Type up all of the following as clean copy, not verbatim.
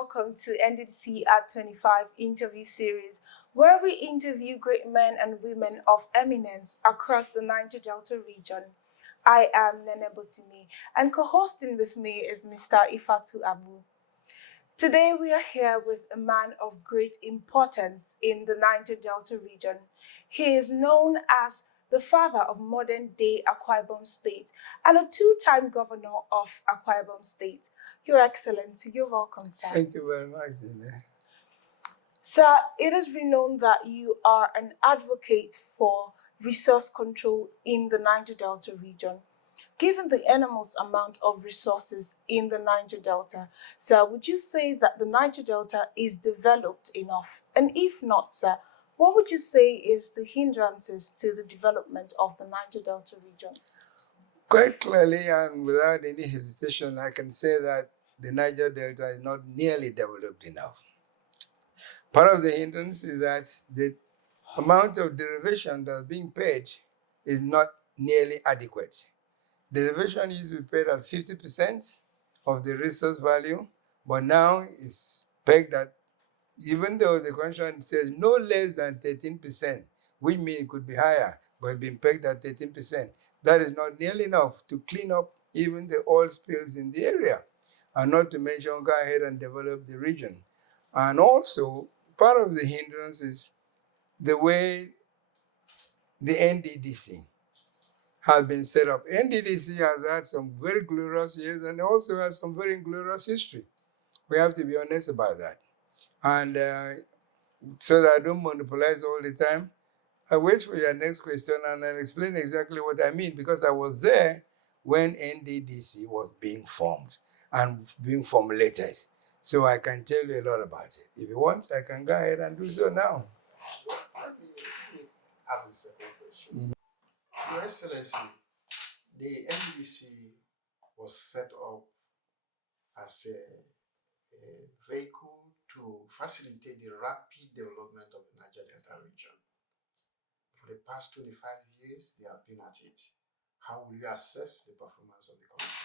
welcome to NDC at 25 interview series, where we interview great men and women of eminence across the Niger Delta region. I am Nene Botimi, and co-hosting with me is Mr. Ifatu Abu. Today we are here with a man of great importance in the Niger Delta region. He is known as the father of modern-day Akwa Ibom State and a two-time governor of Akwa Ibom State. Your Excellency, you're welcome, sir. Thank you very much, Nene. Sir, it is renowned that you are an advocate for resource control in the Niger Delta region. Given the enormous amount of resources in the Niger Delta, sir, would you say that the Niger Delta is developed enough? And if not, sir, what would you say is the hindrances to the development of the Niger Delta region? Quite clearly and without any hesitation, I can say that the Niger Delta is not nearly developed enough. Part of the hindrance is that the amount of derivation that's being paid is not nearly adequate. Derivation used to be paid at 50% of the resource value, but now it's pegged at, even though the constitution says no less than 13%, which means it could be higher, but it's been pegged at 13%. That is not nearly enough to clean up even the oil spills in the area, and not to mention go ahead and develop the region. And also, part of the hindrance is the way the NDDC has been set up. NDDC has had some very glorious years and also has some very glorious history. We have to be honest about that. And so that I don't monopolize all the time, I wait for your next question and I'll explain exactly what I mean, because I was there when NDDC was being formed and being formulated. So I can tell you a lot about it. If you want, I can go ahead and do so now. Let me ask the second question. Your Excellency, the NDC was set up as a vehicle to facilitate the rapid development of the Niger Delta region. For the past 25 years, they have been at it. How will you assess the performance of the commission?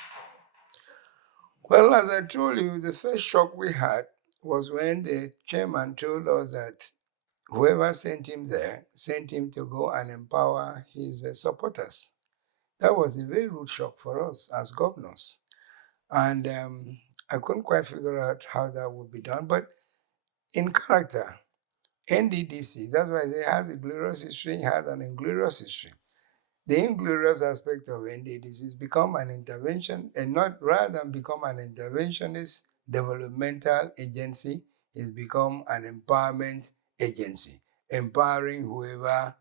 Well, as I told you, the first shock we had was when the chairman told us that whoever sent him there sent him to go and empower his supporters. That was a very rude shock for us as governors. And I couldn't quite figure out how that would be done. But in character, NDDC, that's why it has a glorious history, it has an inglorious history. The inglorious aspect of NDDC is become an intervention, and not rather than become an interventionist developmental agency, it's become an empowerment agency, empowering whoever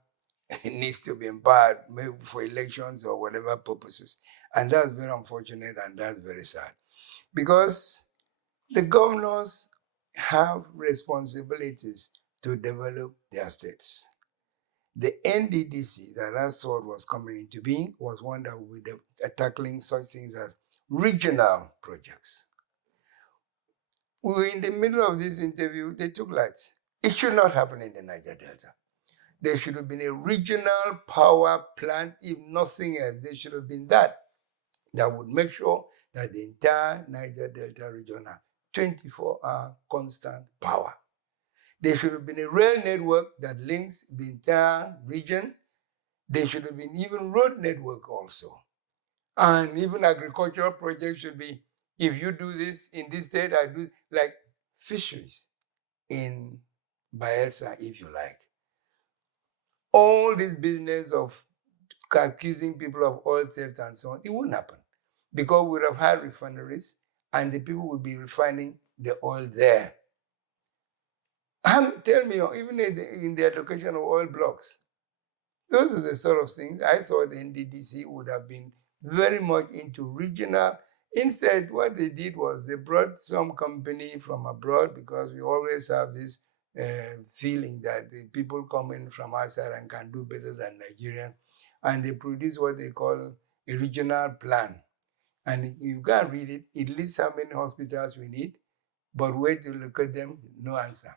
needs to be empowered, maybe for elections or whatever purposes. And that's very unfortunate and that's very sad. Because the governors have responsibilities to develop their states. The NDDC, that's what was coming into being, was one that would be tackling such things as regional projects. We were in the middle of this interview, they took light. It should not happen in the Niger Delta. There should have been a regional power plant, if nothing else. There should have been that would make sure that the entire Niger Delta region has 24-hour constant power. There should have been a rail network that links the entire region. There should have been even road network also. And even agricultural projects should be, if you do this in this state, I do, like fisheries in Bayelsa, if you like. All this business of accusing people of oil theft and so on, it wouldn't happen. Because we would have had refineries and the people would be refining the oil there. Tell me, even in the allocation of oil blocks, those are the sort of things I thought the NDDC would have been very much into regional. Instead, what they did was they brought some company from abroad, because we always have this feeling that the people come in from outside and can do better than Nigerians, and they produce what they call a regional plan. And you go and read it, it lists how many hospitals we need, but wait to look at them, no answer.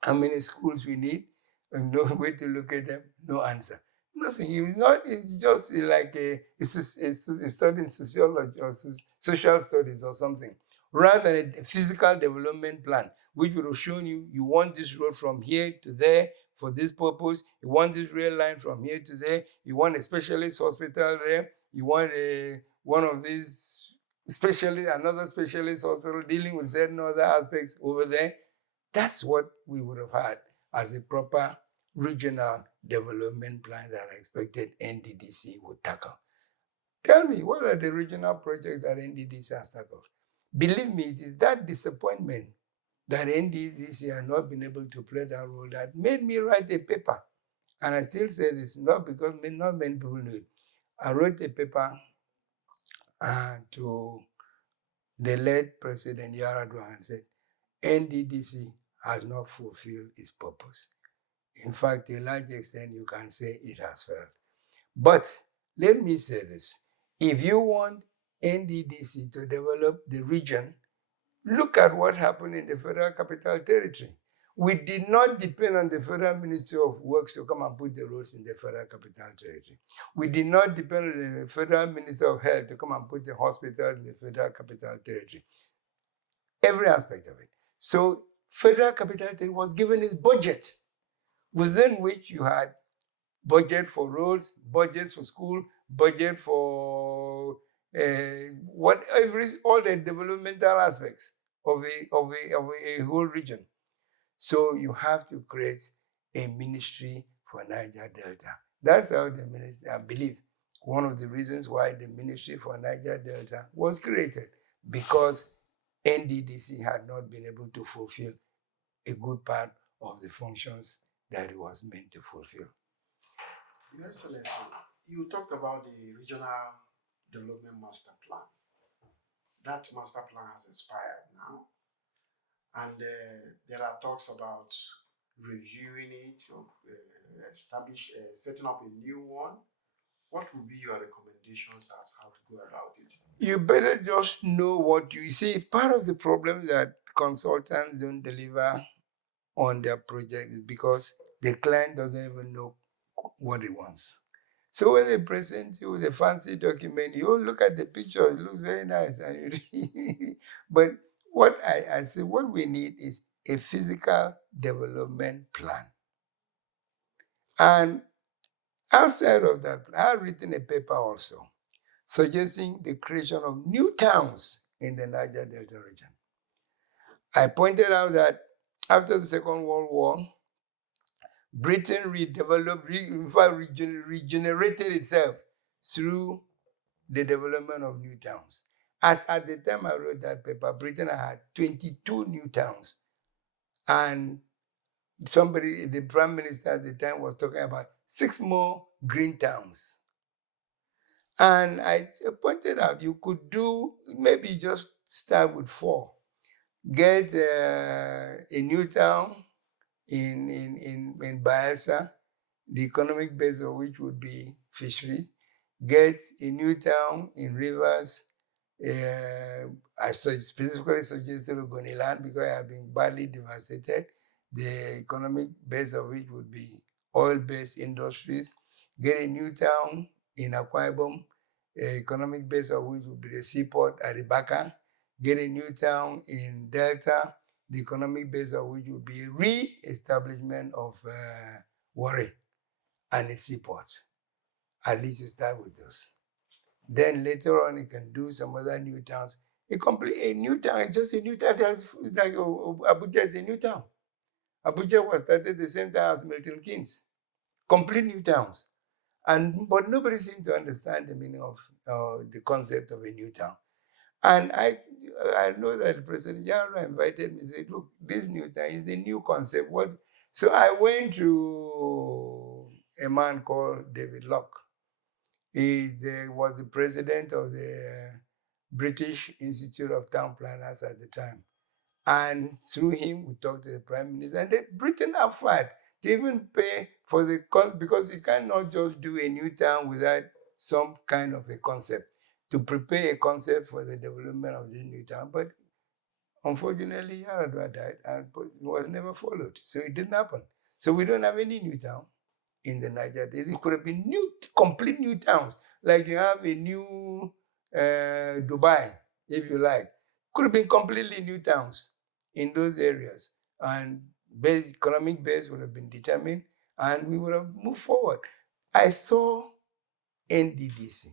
How many schools we need, and no way to look at them, no answer. Nothing. It's just like a study in sociology or social studies or something. rather than a physical development plan, which would have shown you, you want this road from here to there for this purpose, you want this rail line from here to there, you want a specialist hospital there, you want one of these another specialist hospital dealing with certain other aspects over there. That's what we would have had as a proper regional development plan that I expected NDDC would tackle. Tell me, what are the regional projects that NDDC has tackled? Believe me, it is that disappointment that NDDC has not been able to play that role that made me write a paper. And I still say this, not because not many people knew it. I wrote a paper to the late President Yaradua and said, NDDC has not fulfilled its purpose. In fact, to a large extent, you can say it has failed. But let me say this. If you want NDDC to develop the region, look at what happened in the Federal Capital Territory. We did not depend on the Federal Ministry of Works to come and put the roads in the Federal Capital Territory. We did not depend on the Federal Ministry of Health to come and put the hospital in the Federal Capital Territory. Every aspect of it. So Federal Capital Territory was given its budget, within which you had budget for roads, budgets for school, budget for all the developmental aspects of a whole region. So you have to create a ministry for Niger Delta. That's how the ministry, I believe, one of the reasons why the Ministry for Niger Delta was created, because NDDC had not been able to fulfill a good part of the functions that it was meant to fulfill. Your Excellency, you talked about the Regional Development Master Plan. That master plan has expired now, and there are talks about reviewing it, or setting up a new one. What would be your recommendations as how to go about it? You better just know what you see. Part of the problem that consultants don't deliver on their project is because the client doesn't even know what he wants. So when they present you with a fancy document, you look at the picture, it looks very nice. But what I say, what we need is a physical development plan. And outside of that, I've written a paper also suggesting the creation of new towns in the Niger Delta region. I pointed out that after the Second World War, Britain regenerated itself through the development of new towns. As at the time I wrote that paper, Britain had 22 new towns. And the prime minister at the time was talking about 6 more green towns. And I pointed out you could do, maybe just start with 4. Get a new town in Bayelsa, the economic base of which would be fishery. Get a new town in Rivers. I specifically suggested Ogoniland because it had been badly devastated. The economic base of which would be oil-based industries. Get a new town in Akwa Ibom, economic base of which would be the seaport at Ibaka. Get a new town in Delta, the economic base of which would be re-establishment of Warri and its seaport. At least you start with those. Then later on, you can do some other new towns. A new town is just a new town. Like Abuja is a new town. Abuja was started at the same time as Milton Keynes. Complete new towns. But nobody seemed to understand the meaning of the concept of a new town. And I know that President Yara invited me and said, look, this new town is the new concept. So I went to a man called David Locke. He was the president of the British Institute of Town Planners at the time. And through him, we talked to the Prime Minister, and Britain offered to even pay for the cost, because you cannot just do a new town without some kind of a concept, to prepare a concept for the development of the new town. But unfortunately, Yaradua died and it was never followed. So it didn't happen. So we don't have any new town in the Niger. It could have been complete new towns. Like you have a new Dubai, if you like. Could have been completely new towns in those areas, and economic base would have been determined, and we would have moved forward. I saw NDDC,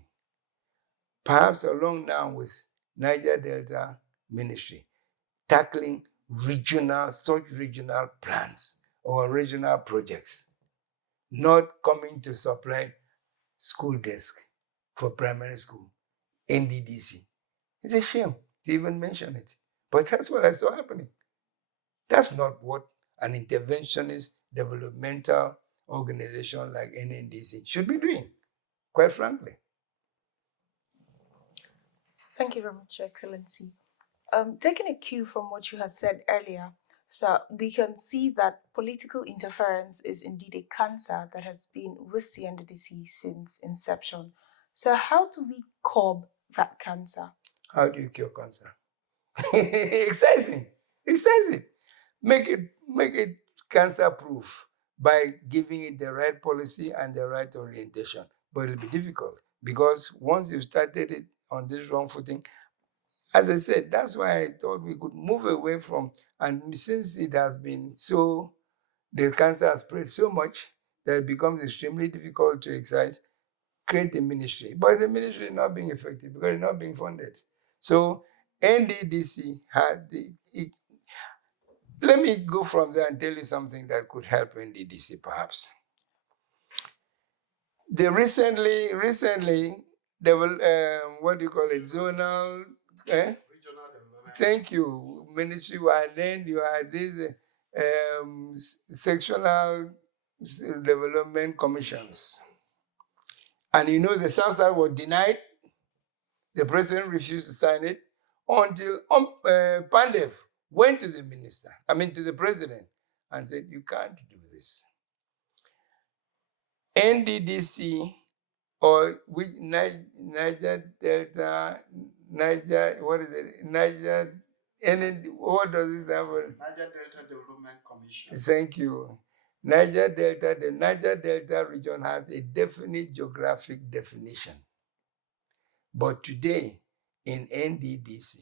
perhaps along now with Niger Delta Ministry, tackling such regional plans or regional projects, not coming to supply school desk for primary school, NDDC. It's a shame to even mention it, but that's what I saw happening. That's not what an interventionist developmental organization like NNDC should be doing, quite frankly. Thank you very much, Your Excellency. Taking a cue from what you had said earlier, so we can see that political interference is indeed a cancer that has been with the NDDC since inception. So how do we curb that cancer? How do you cure cancer? Excising. Excise it. Make it cancer proof by giving it the right policy and the right orientation. But it'll be difficult because once you've started it on this wrong footing, as I said, that's why I thought we could move away from, and since it has been so, the cancer has spread so much that it becomes extremely difficult to excise, create a ministry. But the ministry is not being effective because it's not being funded. So NDDC had let me go from there and tell you something that could help NDDC perhaps. They recently, they will, what do you call it, zonal, Regional development. thank you, ministry, and then you had these sectional development commissions. And you know the South Side was denied, the president refused to sign it until Pandev went to the to the president and said, you can't do this. NDDC or Niger Delta, what is it? What does it stand for? Niger Delta Development Commission. Thank you. Niger Delta, the Niger Delta region has a definite geographic definition. But today, in NDDC,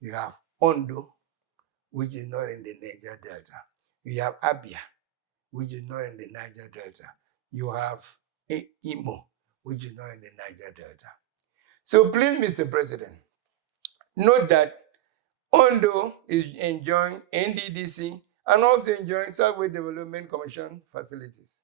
you have Ondo, which is not in the Niger Delta. You have Abia, which is not in the Niger Delta. You have Imo, which is not in the Niger Delta. So please, Mr. President, note that Ondo is enjoying NDDC and also enjoying Southwest Development Commission facilities.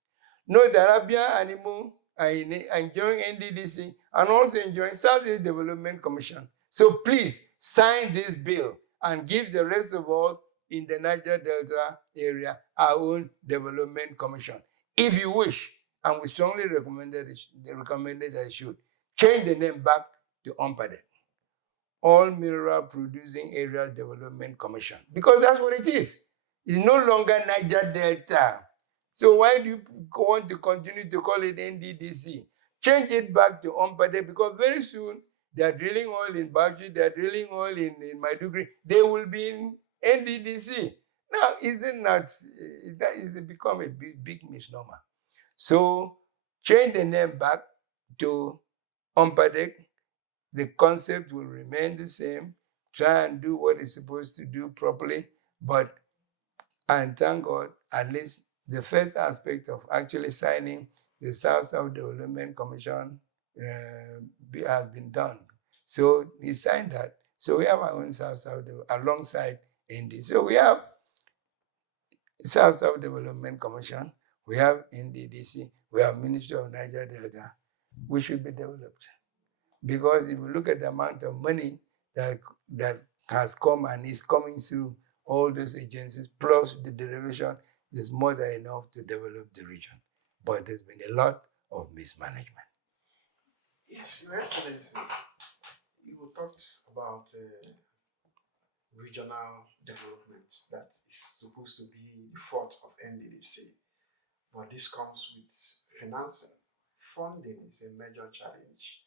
Note that Abia and Imo are enjoying NDDC and also enjoying Southeast Development Commission. So please sign this bill and give the rest of us in the Niger Delta area our own development commission. If you wish, and we strongly recommended that it should, change the name back to OMPADE, All Mineral Producing Area Development Commission, because that's what it is. It's no longer Niger Delta. So why do you want to continue to call it NDDC? Change it back to OMPADE, because very soon they are drilling oil in Baji, they are drilling oil in Maiduguri, they will be in NDDC. Now, that is become a big misnomer. So change the name back to OMPADE. The concept will remain the same. Try and do what it's supposed to do properly, and thank God, at least the first aspect of actually signing the South-South Development Commission has been done. So he signed that. So we have our own South-South alongside ND. So we have South-South Development Commission, we have NDDC, we have Ministry of Niger Delta. We should be developed. Because if you look at the amount of money that has come and is coming through all those agencies, plus the derivation, there's more than enough to develop the region. But there's been a lot of mismanagement. Yes, Your Excellency, you talked about regional development that is supposed to be the fault of NDDC, but this comes with financing. Funding is a major challenge.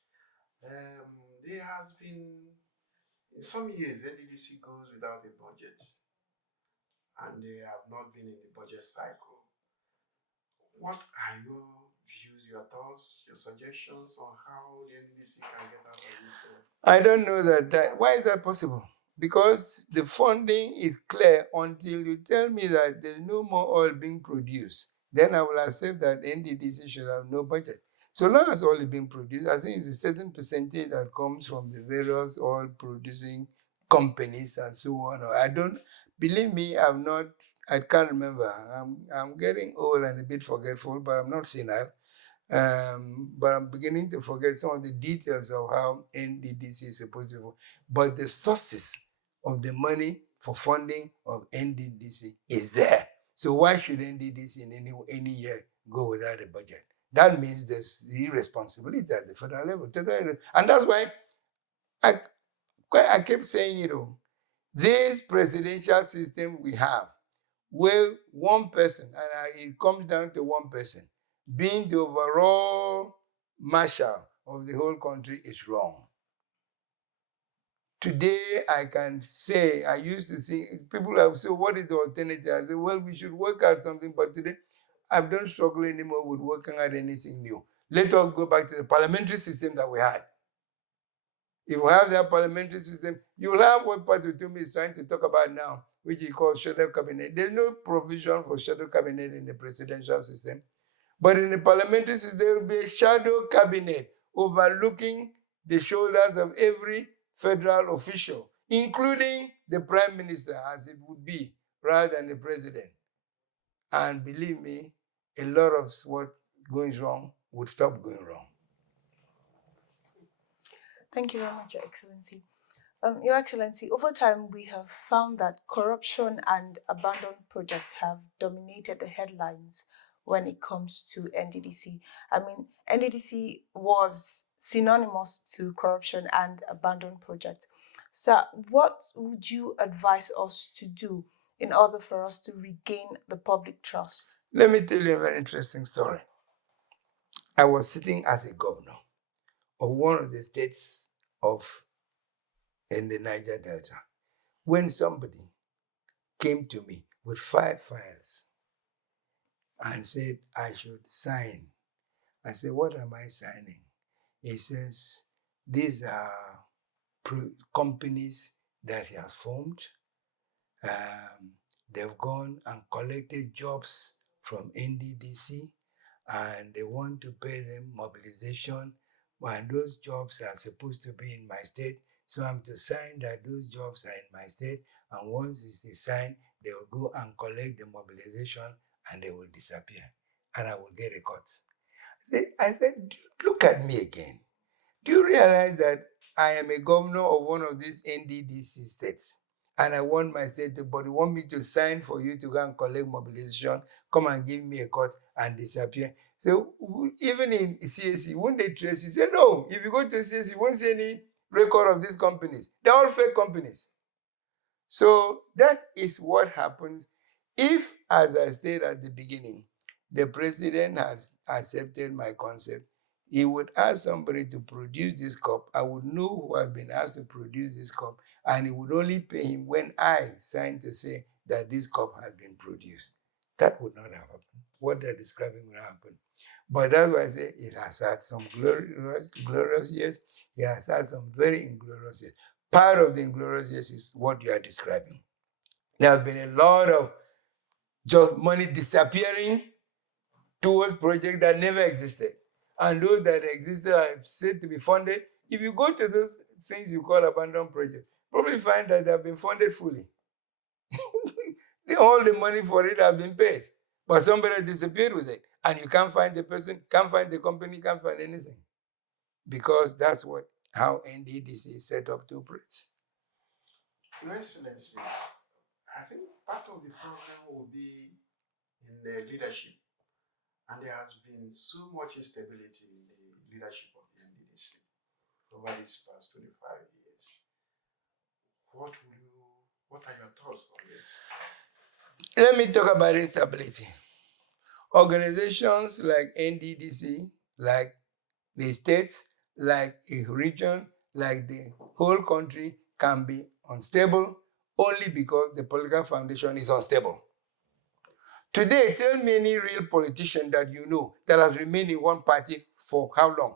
There has been, in some years, NDDC goes without a budget, and they have not been in the budget cycle. What are your views, your thoughts, your suggestions on how the NDDC can get out of this? I don't know that. Why is that possible? because the funding is clear until you tell me that there's no more oil being produced. Then I will accept that NDDC should have no budget. So long as oil is being produced, I think it's a certain percentage that comes from the various oil producing companies and so on. I don't, believe me, I can't remember. I'm getting old and a bit forgetful, but I'm not senile. But I'm beginning to forget some of the details of how NDDC is supposed to work. But the sources of the money for funding of NDDC is there. So why should NDDC in any year go without a budget? That means there's irresponsibility at the federal level. And that's why I kept saying, this presidential system we have, where one person, and it comes down to one person, being the overall marshal of the whole country is wrong. Today, I can say, I used to see, people have said, what is the alternative? I say, well, we should work out something, but today, I don't struggle anymore with working out anything new. Let us go back to the parliamentary system that we had. If we have that parliamentary system, you will have what Patutumi is trying to talk about now, which he calls shadow cabinet. There's no provision for shadow cabinet in the presidential system. But in the parliamentary system, there will be a shadow cabinet overlooking the shoulders of every federal official, including the prime minister, as it would be, rather than the president. And believe me, a lot of what's going wrong would stop going wrong. Thank you very much, Your Excellency. Your Excellency, over time we have found that corruption and abandoned projects have dominated the headlines when it comes to NDDC. I mean, NDDC was synonymous to corruption and abandoned projects. So, what would you advise us to do in order for us to regain the public trust? Let me tell you a very interesting story. I was sitting as a governor of one of the states in the Niger Delta when somebody came to me with 5 files and said I should sign. I said, what am I signing? He says, these are companies that he has formed. They've gone and collected jobs from NDDC and they want to pay them mobilization, and those jobs are supposed to be in my state. So I'm to sign that those jobs are in my state, and once it's signed, they will go and collect the mobilization and they will disappear, and I will get a cut. I said, look at me again. Do you realize that I am a governor of one of these NDDC states? And I want my state to, but you want me to sign for you to go and collect mobilization, come and give me a cut and disappear. So even in CAC, won't they trace you? Say, no, if you go to CAC, you won't see any record of these companies. They're all fake companies. So that is what happens if, as I said at the beginning, the president has accepted my concept. He would ask somebody to produce this cup. I would know who has been asked to produce this cup, and he would only pay him when I signed to say that this cup has been produced. That would not have happened. What they're describing will happen. But that's why I say it has had some glorious years. It has had some very inglorious years. Part of the inglorious years is what you are describing. There have been a lot of just money disappearing towards projects that never existed. And those that existed are said to be funded. If you go to those things you call abandoned projects, probably find that they have been funded fully. All the money for it has been paid, but somebody disappeared with it. And you can't find the person, can't find the company, can't find anything. Because that's how NDDC is set up to operate. Your Excellency, I think part of the problem will be in the leadership. And there has been so much instability in the leadership of the NDDC over these past 25 years. What are your thoughts on this? Let me talk about instability. Organizations like NDDC, like the states, like a region, like the whole country can be unstable only because the political foundation is unstable. Today, tell me any real politician that you know that has remained in one party for how long?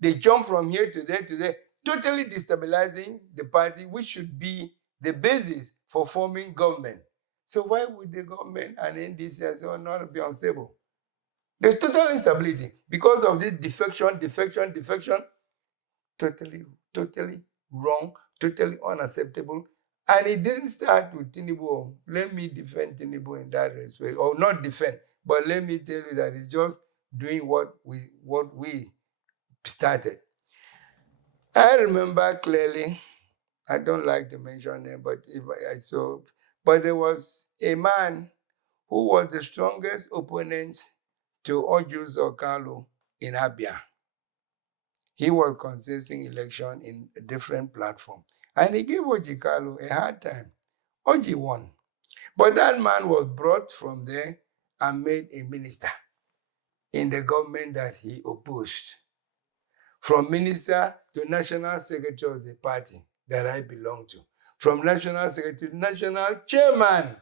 They jump from here to there to there. totally destabilizing the party, which should be the basis for forming government. So why would the government and NDC and so on not be unstable? There's total instability because of this defection, totally wrong, totally unacceptable. And it didn't start with Tinubu. Let me defend Tinubu in that respect, or not defend, but let me tell you that it's just doing what we started. I remember clearly, I don't like to mention him, but if I saw, but there was a man who was the strongest opponent to Ojus Okalu in Abia. He was contesting election in a different platform. And he gave Oji Kalu a hard time. Oji won. But that man was brought from there and made a minister in the government that he opposed. From minister to national secretary of the party that I belong to. From national secretary to national chairman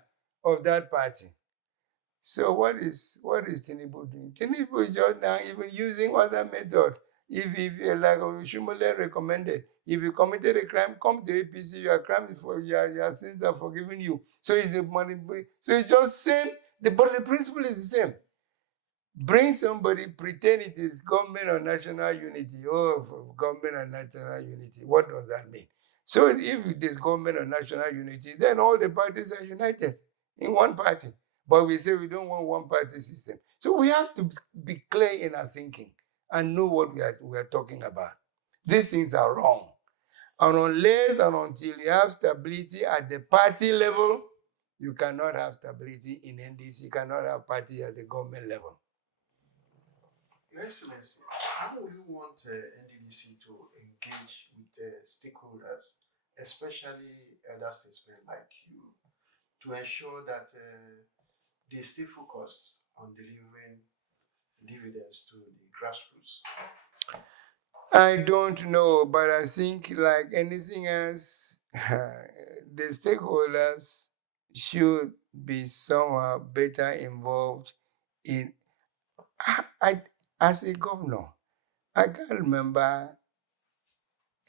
of that party. So what is Tinubu doing? Tinubu is just now even using other methods. If like Shumole recommended, if you committed a crime, come to APC, your crime is for your sins are forgiven you. So it's the money. So it's just same. But the principle is the same. Bring somebody, pretend it is government or national unity. Oh, for government and national unity. What does that mean? So if it is government or national unity, then all the parties are united in one party. But we say we don't want one party system. So we have to be clear in our thinking and know what we are talking about. These things are wrong. And unless and until you have stability at the party level, you cannot have stability in NDC, you cannot have party at the government level. Your Excellency, how would you want NDDC to engage with stakeholders, especially elder statesmen like you, to ensure that they stay focused on delivering dividends to the grassroots? I don't know, but I think like anything else, the stakeholders should be somehow better involved in. As a governor, I can't remember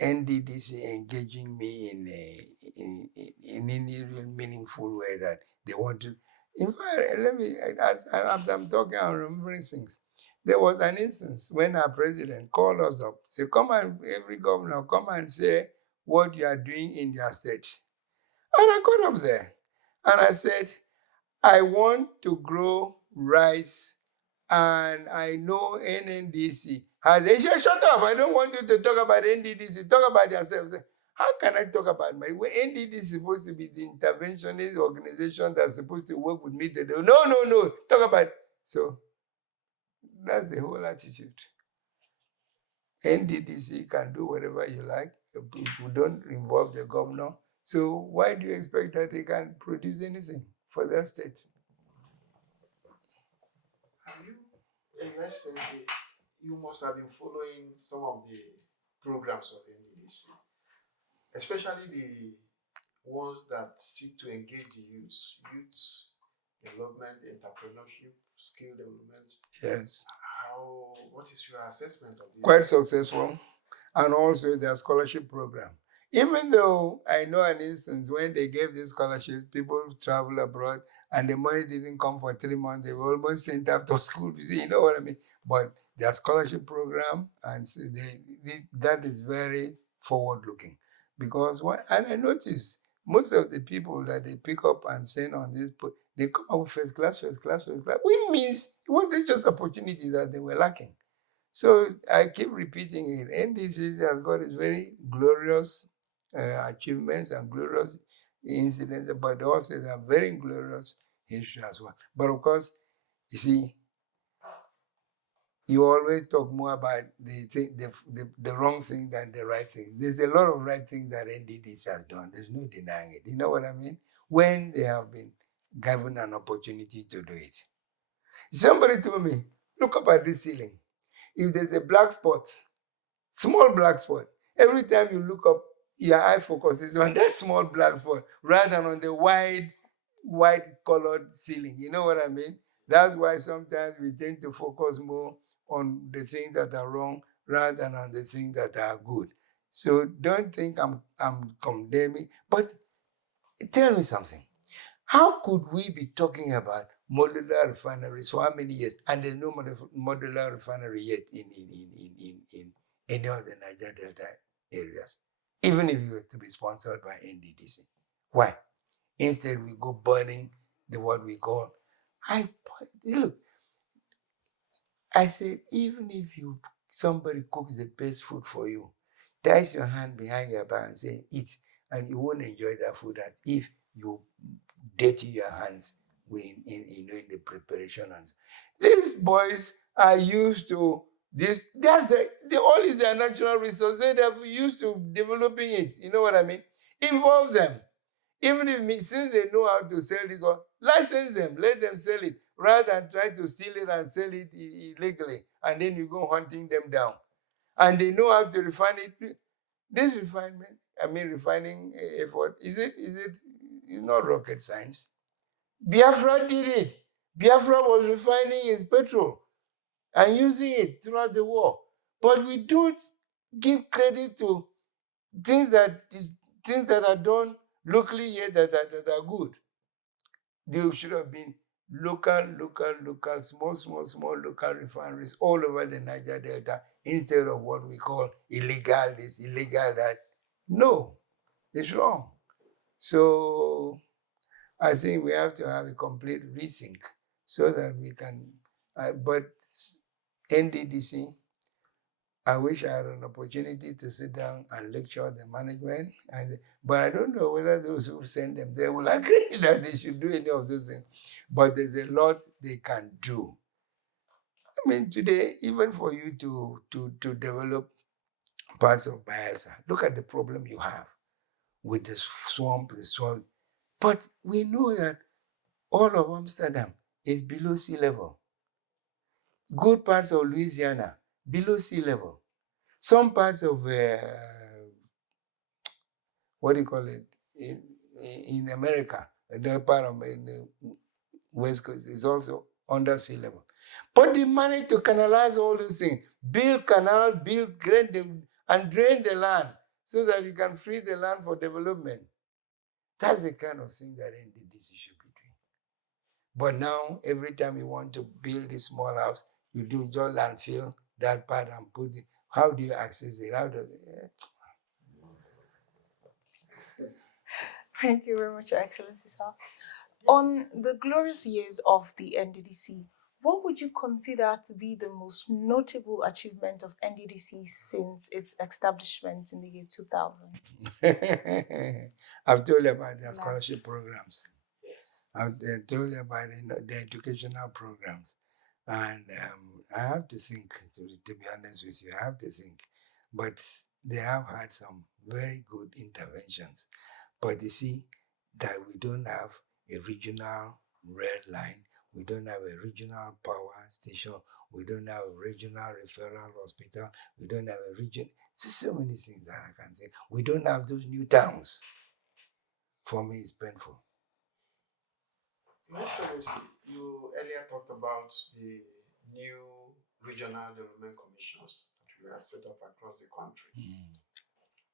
NDDC engaging me in any real meaningful way that they want to. In fact, let me, as I'm talking, I'm remembering things. There was an instance when our president called us up, said, come and, every governor, come and say what you are doing in your state. And I got up there and I said, I want to grow rice, and I know NNDC has. He said, shut up, I don't want you to talk about NDDC, talk about yourself. How can I talk about my NDDC is supposed to be the interventionist organization that's supposed to work with me today? No, talk about. So that's the whole attitude. NDDC can do whatever you like. We don't involve the governor. So why do you expect that they can produce anything for their state? Have you, Your Excellency, you must have been following some of the programs of NDDC, especially the ones that seek to engage the youth development, entrepreneurship, skill development. Yes. What is your assessment of this? Quite successful. And also their scholarship program. Even though I know an instance when they gave this scholarship, people travel abroad and the money didn't come for 3 months, they were almost sent after school. You know what I mean? But their scholarship program, and so that is very forward-looking. Because and I notice most of the people that they pick up and send on this, they come out with first class. Which means it wasn't just opportunity that they were lacking. So I keep repeating it. NDC has got its very glorious achievements and glorious incidents, but also they have very glorious history as well. But of course, you see, you always talk more about the wrong thing than the right thing. There's a lot of right things that NDDC has done. There's no denying it. You know what I mean? When they have been given an opportunity to do it. Somebody told me, look up at this ceiling. If there's a black spot, small black spot, every time you look up, your eye focuses on that small black spot rather than on the wide colored ceiling. You know what I mean? That's why sometimes we tend to focus more on the things that are wrong rather than on the things that are good. So don't think I'm condemning, but tell me something. How could we be talking about modular refineries for how many years and there's no modular refinery yet in any of the Niger Delta areas, even if you were to be sponsored by NDDC? Why? Instead, we go burning what we call. Look, I said, even if somebody cooks the best food for you, ties your hand behind your back and say, eat, and you won't enjoy that food as if you dirty your hands in the preparation. And these boys are used to this. That's the all is their natural resource. They're used to developing it. You know what I mean? Involve them. Even if since they know how to sell this one, license them, let them sell it, rather than try to steal it and sell it illegally, and then you go hunting them down. And they know how to refine it. This refining effort, it's not rocket science. Biafra did it. Biafra was refining his petrol and using it throughout the war. But we don't give credit to things that are done locally here that are good. There should have been local, small local refineries all over the Niger Delta instead of what we call illegal this, illegal that. No, it's wrong. So I think we have to have a complete rethink so that we can. But NDDC, I wish I had an opportunity to sit down and lecture the management, but I don't know whether those who send them there will agree that they should do any of those things. But there's a lot they can do. I mean, today, even for you to develop parts of Bayelsa, look at the problem you have with the swamp. But we know that all of Amsterdam is below sea level. Good parts of Louisiana, below sea level. Some parts of, what do you call it, in America, the part of the West Coast is also under sea level. But they managed to canalize all those things, build canals, and drain the land so that you can free the land for development. That's the kind of thing that NDDC should be doing. But now, every time you want to build a small house, you do just landfill that part and put it. How do you access it? How does it? Thank you very much, Your Excellency, sir. On the glorious years of the NDDC, what would you consider to be the most notable achievement of NDDC since its establishment in the year 2000? I've told you about the scholarship programs. I've told you about the educational programs. And I have to think, to be honest with you, I have to think. But they have had some very good interventions. But you see that we don't have a regional red line. We don't have a regional power station. We don't have a regional referral hospital. We don't have a region. There's so many things that I can say. We don't have those new towns. For me, it's painful. Your Excellency, you earlier talked about the new regional development commissions that we have set up across the country.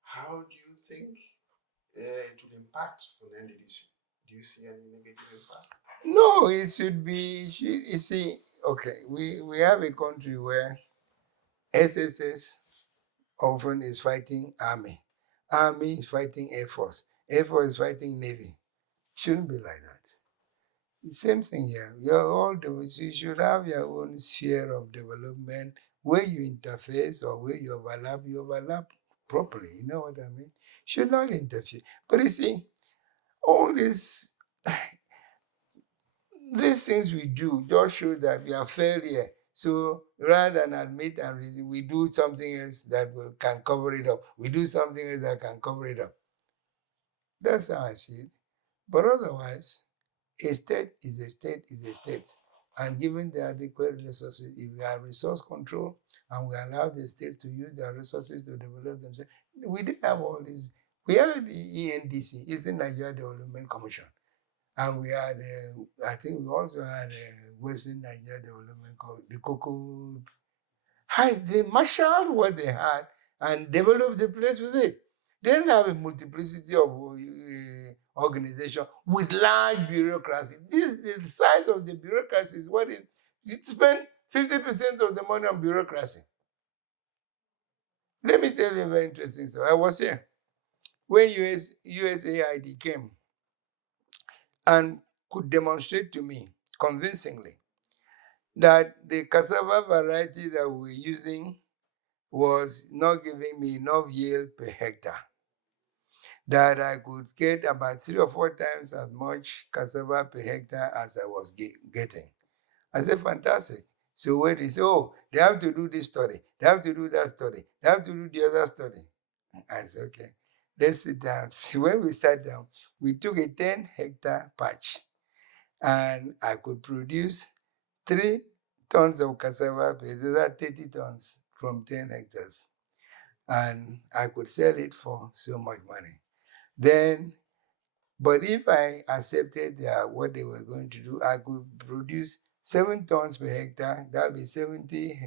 How do you think it will impact on NDDC? Do you see any negative impact? No, it should be. You see, okay, we have a country where SSS often is fighting army. Army is fighting Air Force. Air Force is fighting Navy. Shouldn't be like that. The same thing here. You should have your own sphere of development where you interface or where you overlap properly. You know what I mean? Should not interfere. But you see, all these things we do just show that we are failure. So rather than admit and reason, we do something else that can cover it up. We do something else that can cover it up. That's how I see it. But otherwise, a state is a state is a state. And given the adequate resources, if we have resource control and we allow the states to use their resources to develop themselves, we didn't have all this. We had the ENDC, Eastern Nigeria Development Commission. And we had, I think we also had Western Nigeria Development, the Cocoa. They marshaled what they had and develop the place with it. They didn't have a multiplicity of organization with large bureaucracy. The size of the bureaucracy is what it spent 50% of the money on bureaucracy. Let me tell you a very interesting story. I was here when USAID came and could demonstrate to me convincingly that the cassava variety that we were using was not giving me enough yield per hectare, that I could get about 3 or 4 times as much cassava per hectare as I was getting. I said, fantastic. So wait, he said, oh, they have to do this study, they have to do that study, they have to do the other study. I said, okay, let's sit down. So when we sat down, we took a 10-hectare patch, and I could produce 3 tons of cassava paste, so that's 30 tons from 10 hectares. And I could sell it for so much money. Then, but if I accepted what they were going to do, I could produce 7 tons per hectare. That would be 70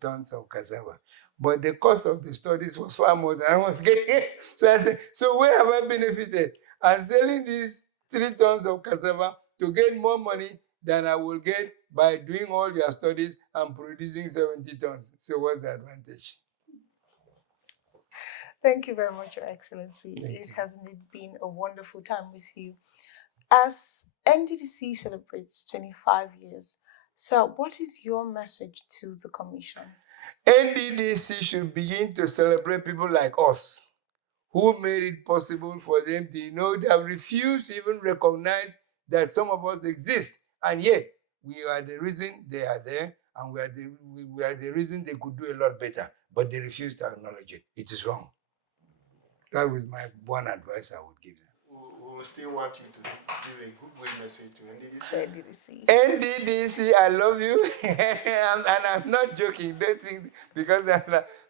tons of cassava. But the cost of the studies was far more than I was getting. So I said, so where have I benefited? I'm selling these 3 tons of cassava to get more money than I will get by doing all your studies and producing 70 tons. So what's the advantage? Thank you very much, Your Excellency. It has indeed been a wonderful time with you. As NDDC celebrates 25 years, so what is your message to the Commission? NDDC should begin to celebrate people like us who made it possible for them to, they have refused to even recognize that some of us exist. And yet, we are the reason they are there, and we are the reason they could do a lot better. But they refuse to acknowledge it. It is wrong. That was my one advice I would give them. We still want you to give a goodwill message to NDDC. NDDC, I love you. and I'm not joking. Don't think, because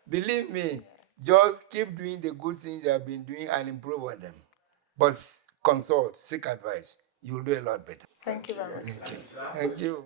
believe me, just keep doing the good things you have been doing and improve on them. But consult, seek advice. You'll do a lot better. Thank you very much. Thank you.